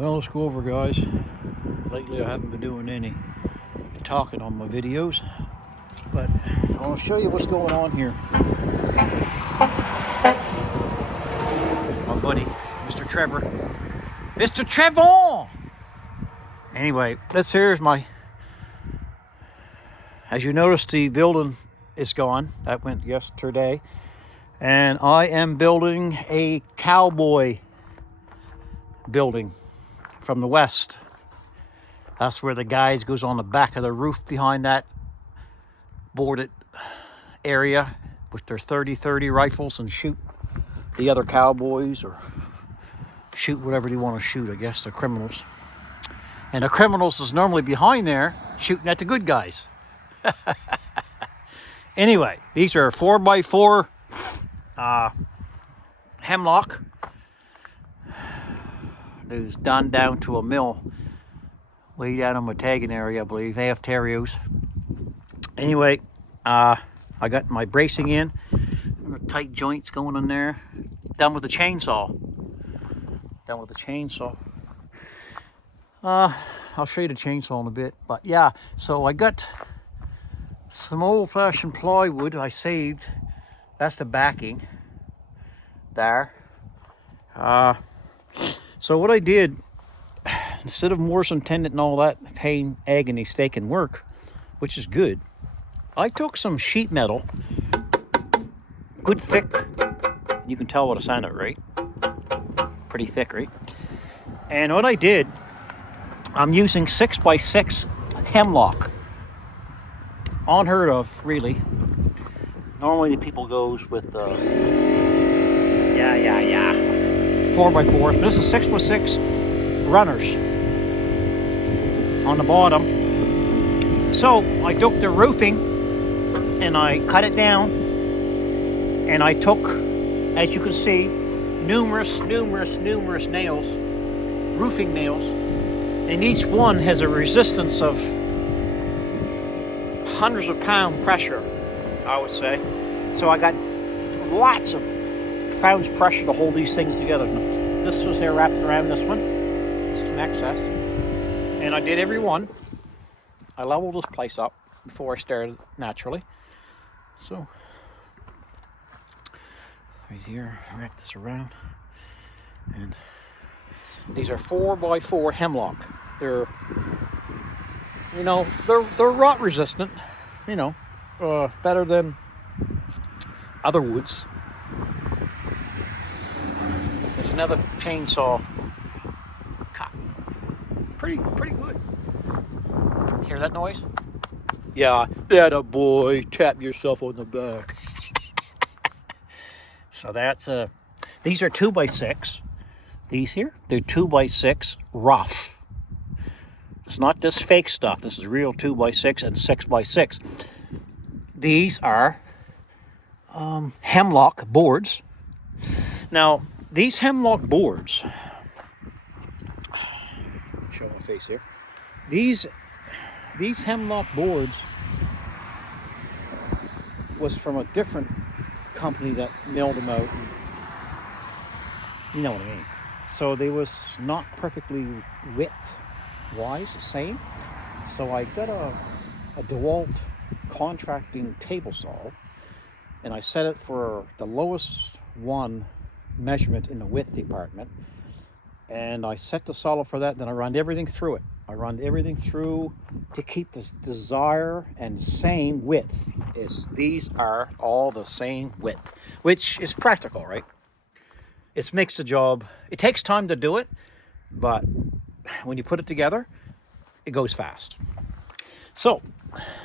Well, let's go over, guys. Lately I haven't been doing any talking on my videos, but I'll show you what's going on here. It's my buddy, Mr. Trevor. Mr. Trevor! Anyway, this here is my... As you notice, the building is gone. That went yesterday. And I am building a Cowboy building from the west. That's where the guys goes on the back of the roof behind that boarded area with their 30-30 rifles and shoot the other cowboys or shoot whatever they want to shoot, I guess, the criminals. And the criminals is normally behind there shooting at the good guys. Anyway, these are 4x4 hemlock. It was done down to a mill way down in Matagan area, I believe. They have Terrios. Anyway, I got my bracing in. Tight joints going in there. Done with the chainsaw. I'll show you the chainsaw in a bit. But yeah, so I got some old-fashioned plywood I saved. That's the backing there. So what I did, instead of Morrison tendon and all that pain, agony, stake, and work, which is good, I took some sheet metal, good thick. You can tell what I sounded, right? Pretty thick, right? And what I did, I'm using 6x6 hemlock. Unheard of, really. Normally the people goes with 4x4. This is 6x6 runners on the bottom. So I took the roofing and I cut it down, and I took, as you can see, numerous nails, roofing nails, and each one has a resistance of hundreds of pound pressure, I would say. So I got lots of pounds pressure to hold these things together. This was here wrapped around this one. It's some excess. And I did every one. I leveled this place up before I started, naturally. So, right here, wrap this around. And these are 4x4 hemlock. They're, they're rot resistant, better than other woods. There's another chainsaw cut. Pretty good. Hear that noise? Yeah, that a boy. Tap yourself on the back. So that's these are 2x6. These here, they're 2x6 rough. It's not this fake stuff. This is real 2x6 and 6x6. These are hemlock boards. Now, these hemlock boards, show my face here. These hemlock boards was from a different company that milled them out. You know what I mean. So they was not perfectly width-wise the same. So I got a DeWalt contracting table saw, and I set it for the lowest one measurement in the width department, and I set the saw for that. Then I run everything through it. I run everything through to keep this desired and same width. These are all the same width, which is practical, right? It makes the job. It takes time to do it, but when you put it together, it goes fast. So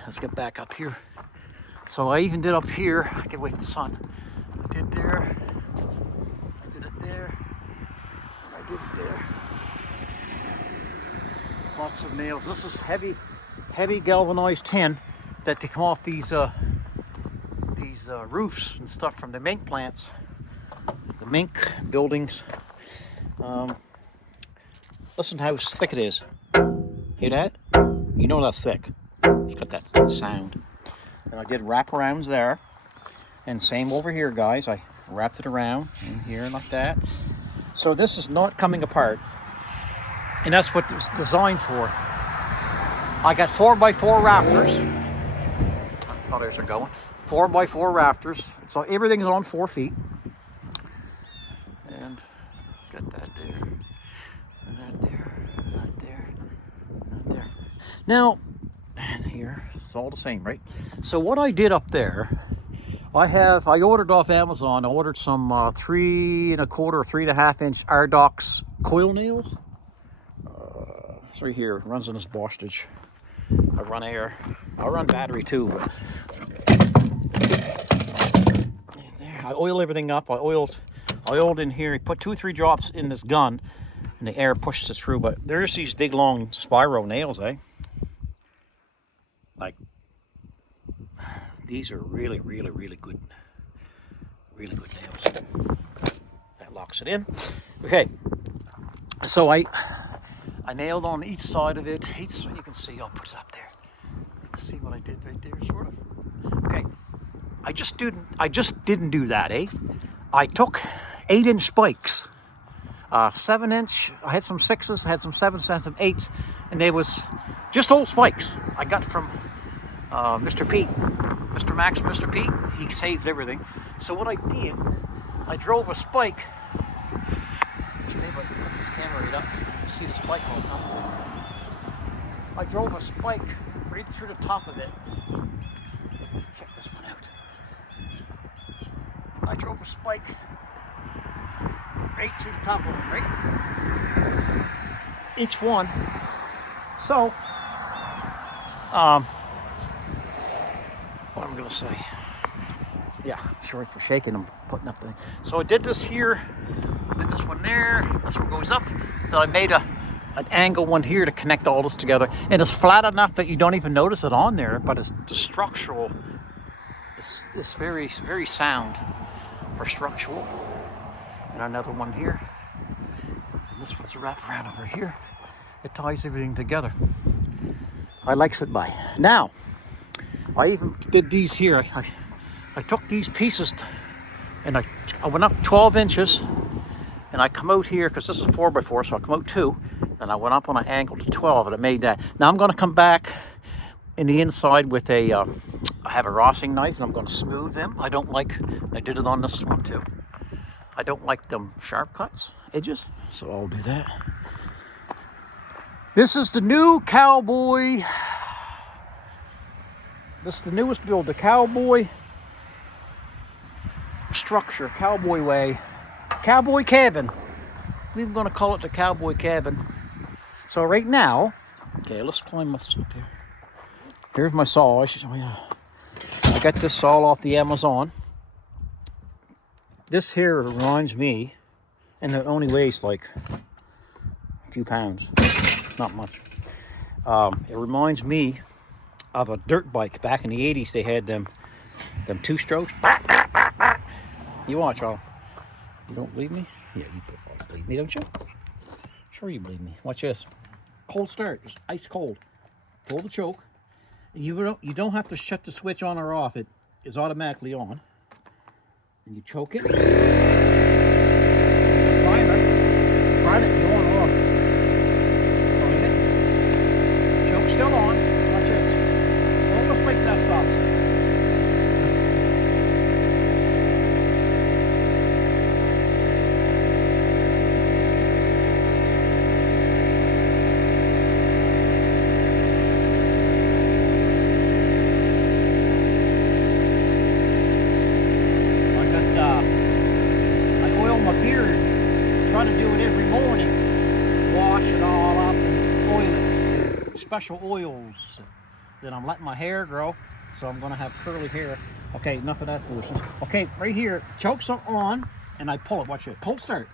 let's get back up here. So I even did up here. I can wait in the sun. I did there. I did it there. And I did it there. Lots of nails. This is heavy galvanized tin that they come off these roofs and stuff from the mink plants, the mink buildings. Listen how thick it is. Hear that? You know that's thick. It's got that sound. And I did wraparounds there, and same over here, guys. I wrapped it around in here like that. So this is not coming apart. And that's what it was designed for. I got 4x4 rafters. Others are going. 4x4 rafters. So everything's on 4 feet. And got that there. And that there. That there. That there. Now, and here, it's all the same, right? So what I did up there, I ordered off Amazon. I ordered some 3 1/4 or 3.5 inch Ardox coil nails. It's right here. It runs in this Bostage. I run air. I run battery too, but I oil everything up. I oiled in here. I put 2 or 3 drops in this gun, and the air pushes it through. But there's these big long spiral nails, eh? Like these are really, really, really good nails. That locks it in. Okay, so I nailed on each side of it. You can see. I'll put it up there. You can see what I did right there, sort of. Okay, I just didn't do that, eh? I took 8-inch spikes, 7-inch. I had some 6s, I had some 7s, and some 8s, and they was just old spikes I got from Mr. Pete, Mr. Max, Mr. Pete. He saved everything. So what I did, I drove a spike. Maybe I can put this camera right up. You see the spike all the time. I drove a spike right through the top of it. Check this one out. I drove a spike right through the top of it, right? Each one. So, what I'm gonna say? Yeah, sorry for shaking. I'm putting up the. So I did this here. Did this one there. This one goes up. Then I made an angle one here to connect all this together, and it's flat enough that you don't even notice it on there. But it's the structural. It's very, very sound for structural. And another one here. And this one's a wraparound over here. It ties everything together. I likes it by. Now, I even did these here. I took these pieces and I went up 12 inches and I come out here because this is 4x4, so I come out 2, and I went up on an angle to 12 and it made that. Now I'm going to come back in the inside with I have a rossing knife and I'm going to smooth them. I did it on this one too. I don't like them sharp cuts, edges, so I'll do that. This is the new Cowboy. This is the newest build, the Cowboy structure, Cowboy way, Cowboy cabin. We're going to call it the Cowboy cabin. So right now, okay, let's climb this up here. Here's my saw. I got this saw off the Amazon. This here reminds me, and it only weighs like a few pounds, not much. It reminds me of a dirt bike. Back in the 80s, they had them 2 strokes. You watch, all. You don't believe me? Yeah, you believe me, don't you? Sure you believe me. Watch this. Cold start. It's ice cold. Pull the choke. You don't have to shut the switch on or off. It is automatically on. And you choke it. Primer. Prime it. Go on off. Prime it. Choke still on. Watch this. Almost wait till that stops. I oil my beard, try to do it every morning, wash it all up and oil it. Special oils. Then I'm letting my hair grow, so I'm gonna have curly hair. Okay, enough of that foolishness. Okay, right here, chokes are on, and I pull it. Watch it. Cold start.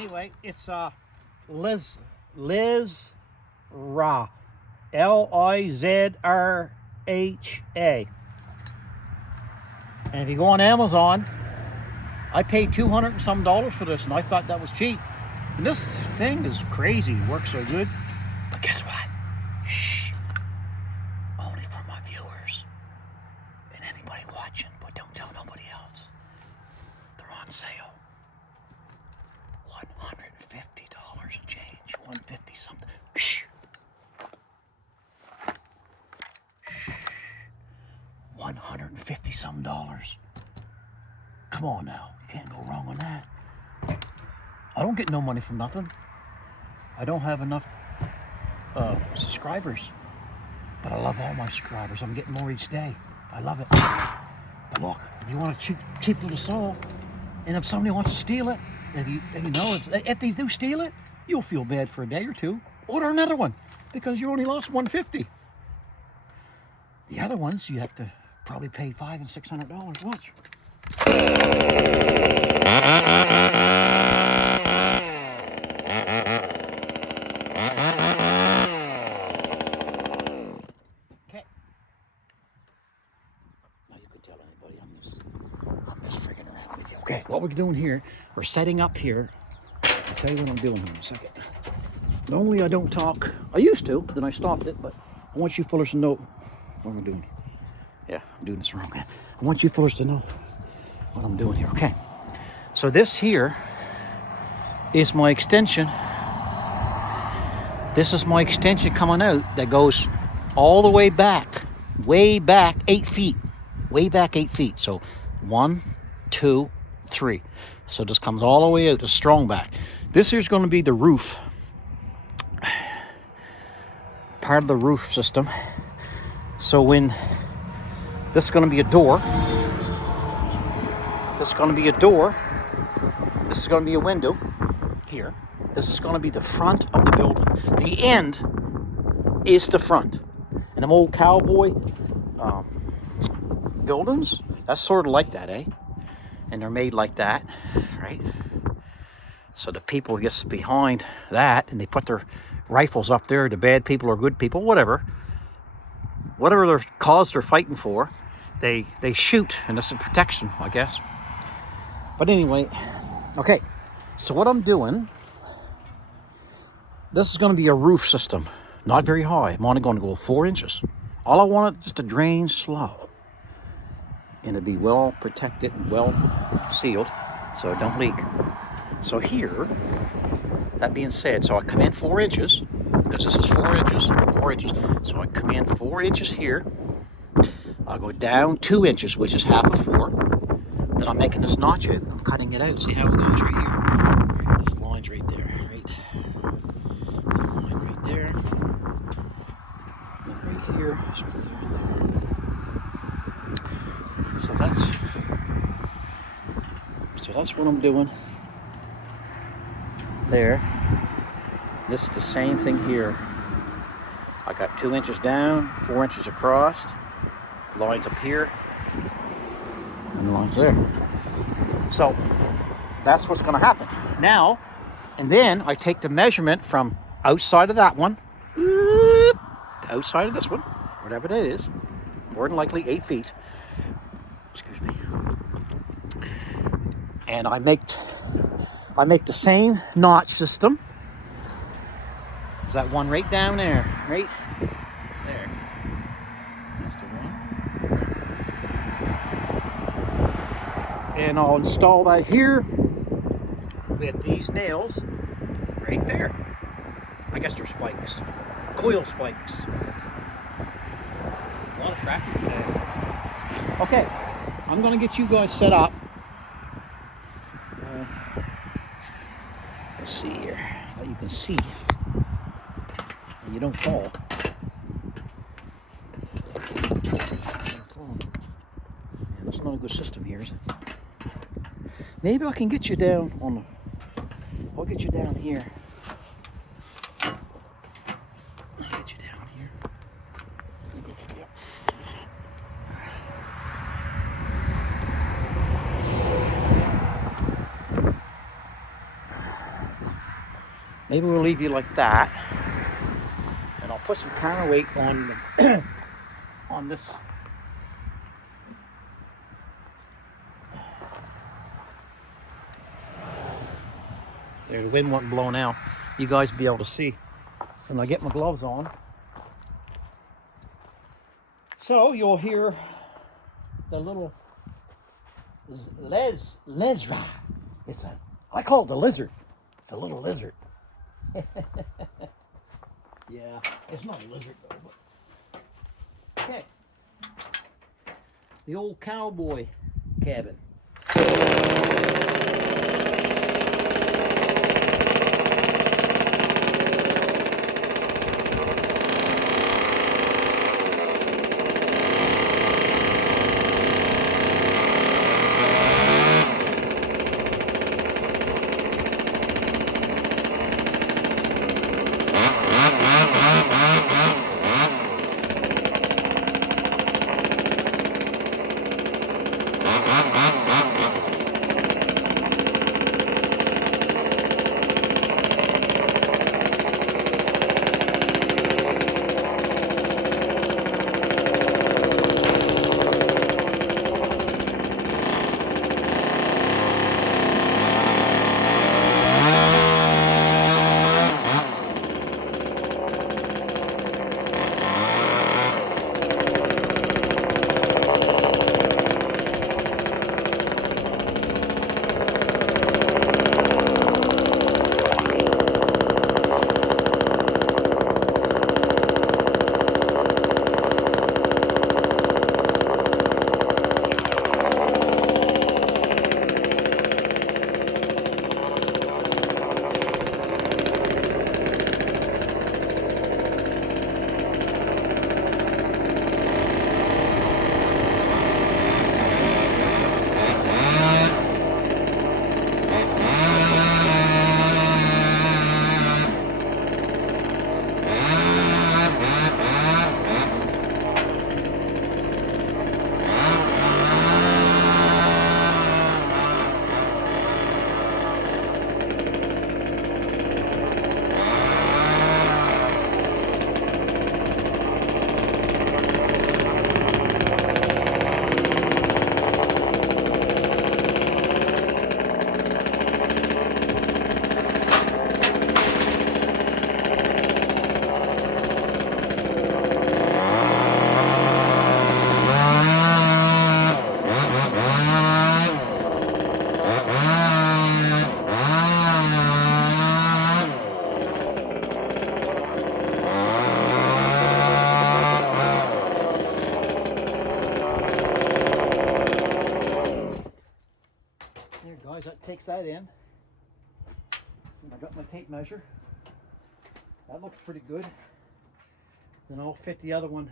Anyway, it's Lizra, Lizrha. And if you go on Amazon, I paid $200 and some for this, and I thought that was cheap. And this thing is crazy. It works so good. But guess what? Shh. Only for my viewers and anybody watching, but don't tell nobody else. They're on sale. $150 and change. 150 something. Shh. 150 some dollars. Come on now. You can't go wrong on that. I don't get no money from nothing. I don't have enough subscribers. But I love all my subscribers. I'm getting more each day. I love it. But look, if you want a cheap little saw, and if somebody wants to steal it, if they do steal it, you'll feel bad for a day or two. Order another one, because you only lost $150. The other ones, you have to probably pay $500 and $600. Watch. Okay. Now you can tell anybody I'm just freaking around with you. Okay, what we're doing here, we're setting up here. I'll tell you what I'm doing here in a second. Normally I don't talk. I used to, then I stopped it, but I want you fellas to know what I'm doing. Yeah, I'm doing this wrong. I want you fellas to know what I'm doing here. Okay, so this here is my extension. This is my extension coming out that goes all the way back 8 feet. Way back 8 feet. So 1, 2, 3. So this comes all the way out to strong back. This here's going to be the roof. Part of the roof system. So when this is going to be a door. This is going to be a door. This is going to be a window here. This is going to be the front of the building. The end is the front. And them old cowboy buildings, that's sort of like that, eh? And they're made like that, right? So the people gets behind that, and they put their rifles up there. The bad people or good people, whatever their cause they're fighting for, they shoot, and this is protection, I guess. But anyway, okay. So what I'm doing, this is going to be a roof system, not very high. I'm only going to go 4 inches. All I want is just to drain slow, and to be well protected and well sealed, so it don't leak. So here, that being said, so I come in 4 inches, because this is 4 inches, 4 inches. So I come in 4 inches here. I'll go down 2 inches, which is half of 4. Then I'm making this notch out. I'm cutting it out. See how it goes right here? This line's right there, right? There's a line right there. And right here. It's right there. So that's what I'm doing there. This is the same thing here. I got 2 inches down, 4 inches across, lines up here, and lines there. So that's what's going to happen. Now, and then I take the measurement from outside of that one to outside of this one, whatever that is, more than likely 8 feet. Excuse me. And I make the same notch system. There's that one right down there, right there. That's the one. And I'll install that here with these nails right there. I guess they're spikes, coil spikes. A lot of traffic today. Okay, I'm gonna get you guys set up. Let's see here, so you can see. You don't fall. Yeah, that's not a good system here, is it? Maybe I can get you down on the... I'll get you down here. I'll get you down here. Yep. Maybe we'll leave you like that. And I'll put some counterweight on the, on this There, the wind won't blow now. You guys be able to see when I get my gloves on. So you'll hear the little lezra. I call it the lizard. It's a little lizard. Yeah, it's not a lizard though. But... Okay. The old cowboy cabin. That takes that in. And I got my tape measure. That looks pretty good. Then I'll fit the other one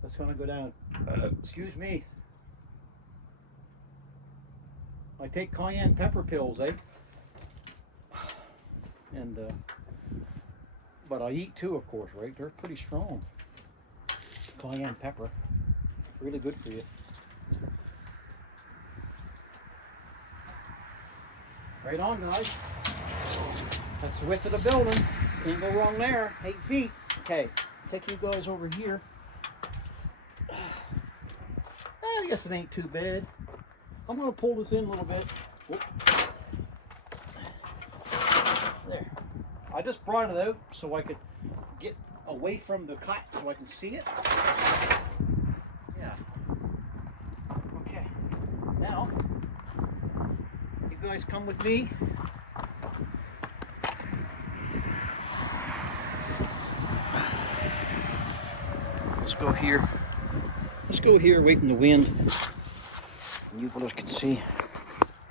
that's going to go down. Excuse me. I take cayenne pepper pills, eh? And but I eat too, of course, right? They're pretty strong. Cayenne pepper, really good for you. Right on, guys. That's the width of the building. Can't go wrong there. 8 feet. Okay, take you guys over here. I guess it ain't too bad. I'm going to pull this in a little bit. Whoop. There. I just brought it out so I could get away from the cut so I can see it. Yeah. Okay. Now, you guys come with me. Let's go here. Let's go here away from the wind. And you fellas can see.